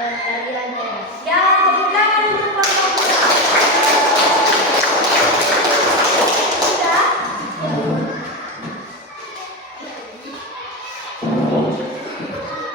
pertanian daerah. Ya, tepuk tangan untuk Pak Kapolda. Sudah?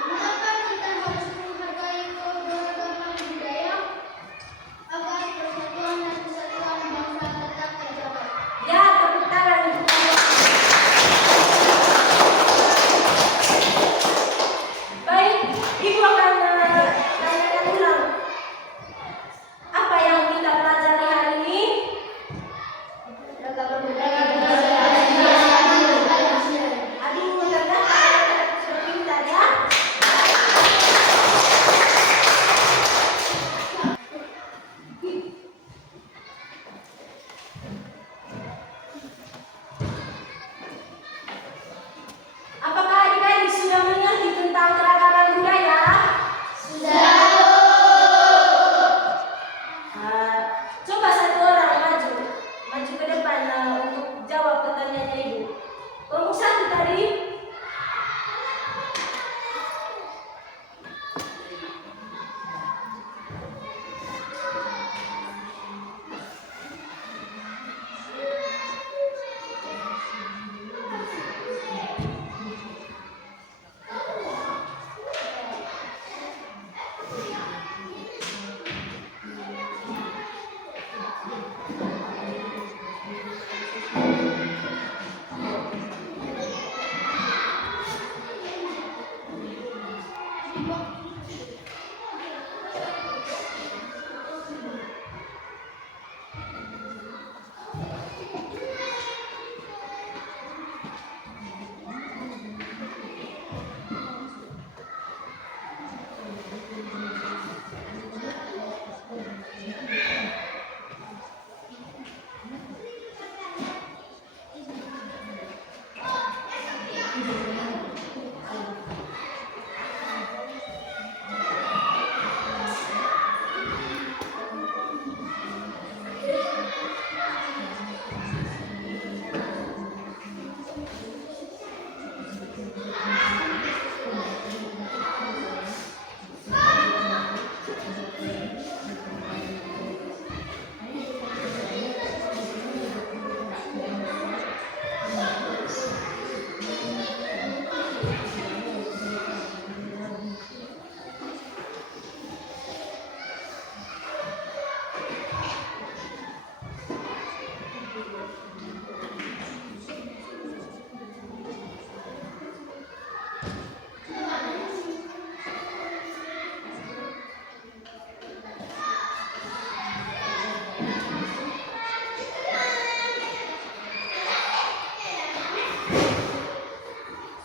Mengapa kita harus menghargai keberagaman budaya agar persatuan dan kesatuan bangsa tetap terjaga? Ya, tepuk tangan untuk Pak Kapolda. Baik, Ibu akan tanyakan ulang. Apa yang kita pelajari hari ini? Peragaman budaya. Adik mudah-mudahan sudah pintar ya. Apakah adik-adik sudah mengerti tentang keragaman budaya? Sudah. Coba satu orang maju ke depan untuk jawab pertanyaannya Ibu. Kelompok satu tadi.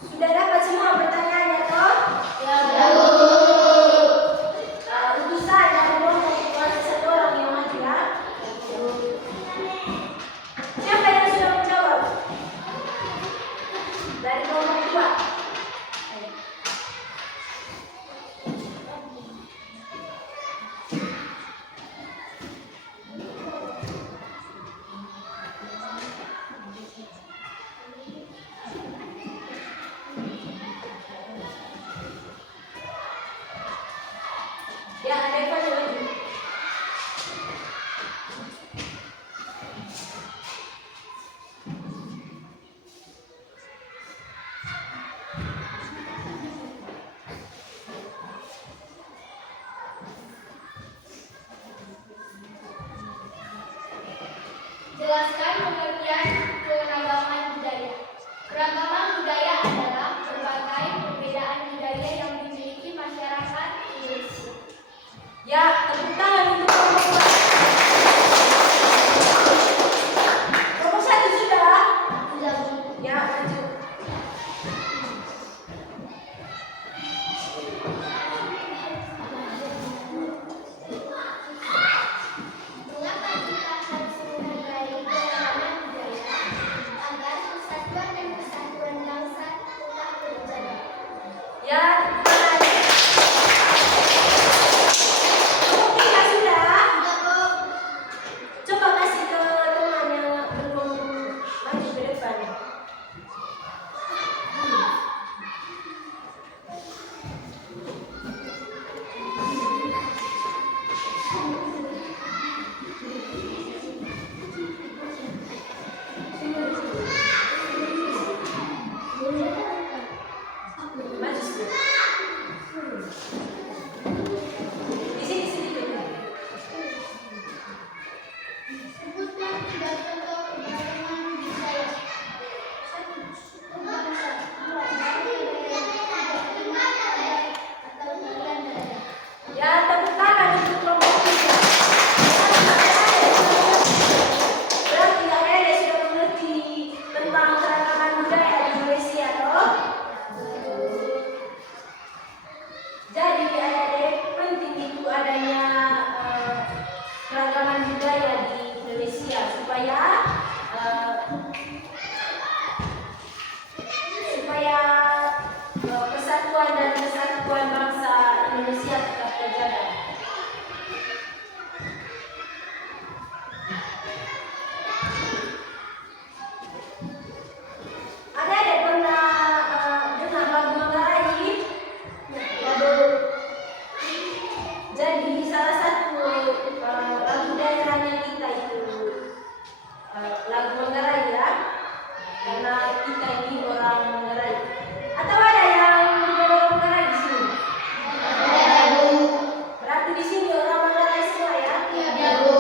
Sudah dapat semua pertanyaannya toh? Ya, Untuk saya dari kelompok masih satu orang yang maju ya. Siapa yang sudah menjawab? Dari kelompok dua. Ya, ada yang maju. jelaskan pengertian keragaman budaya. Keragaman budaya adalah berbagai perbedaan budaya yang dimiliki masyarakat Indonesia. Ya, tepuk tangan untuk kelompok dua. Kelompok satu sudah? Ya, maju. Mengapa kita harus menghargai keragaman budaya agar persatuan dan kesatuan bangsa tetap terjaga? Ya, kelompok Indonesia tetap terjaga. Ada pernah dengar lagu Manggarai? Jadi salah satu lagu daerahnya kita itu lagu Manggarai ya, karena kita ini orang Manggarai. Atau ada yang bukan orang Manggarai di sini? Berarti di sini orang Manggarai semua ya? Iya, Bu.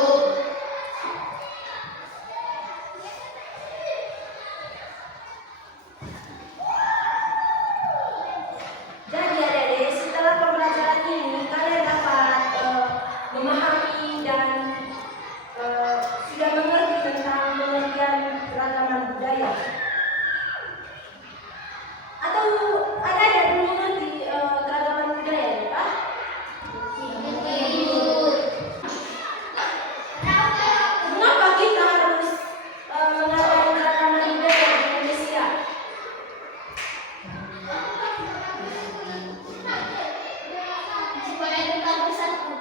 Jadi adik-adik, setelah pembelajaran ini kalian dapat memahami dan sudah mengerti tentang pengertian keragaman budaya. Atau ada yang belum mengerti keragaman budaya ya Pak? Mengapa kita harus menghargai keragaman budaya di Indonesia? Supaya tetap bersatu.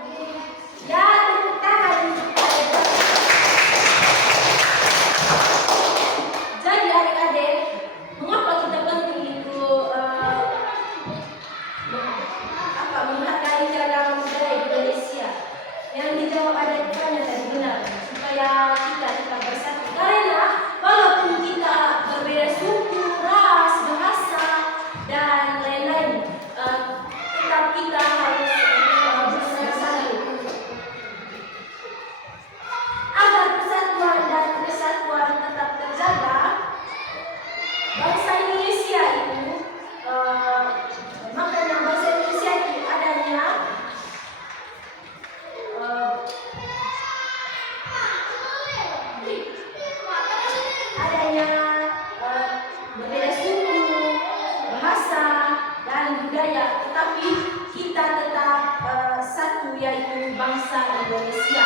Ya, tepuk tangan. Jadi adik-adik, mengapa kita penting itu menghargai keragaman budaya di Indonesia? Yang dijawab ada tanya tadi benar, supaya kita tetap bersatu. Karena walaupun kita berbeda suku, ras, bahasa, dan lain-lain, tetap kita harus bersatu. Agar persatuan dan kesatuan tetap terjaga, bangsa Indonesia itu makanya bangsa Indonesia itu adanya berbeda suku, bahasa, dan budaya, tetapi kita tetap satu, yaitu bangsa Indonesia.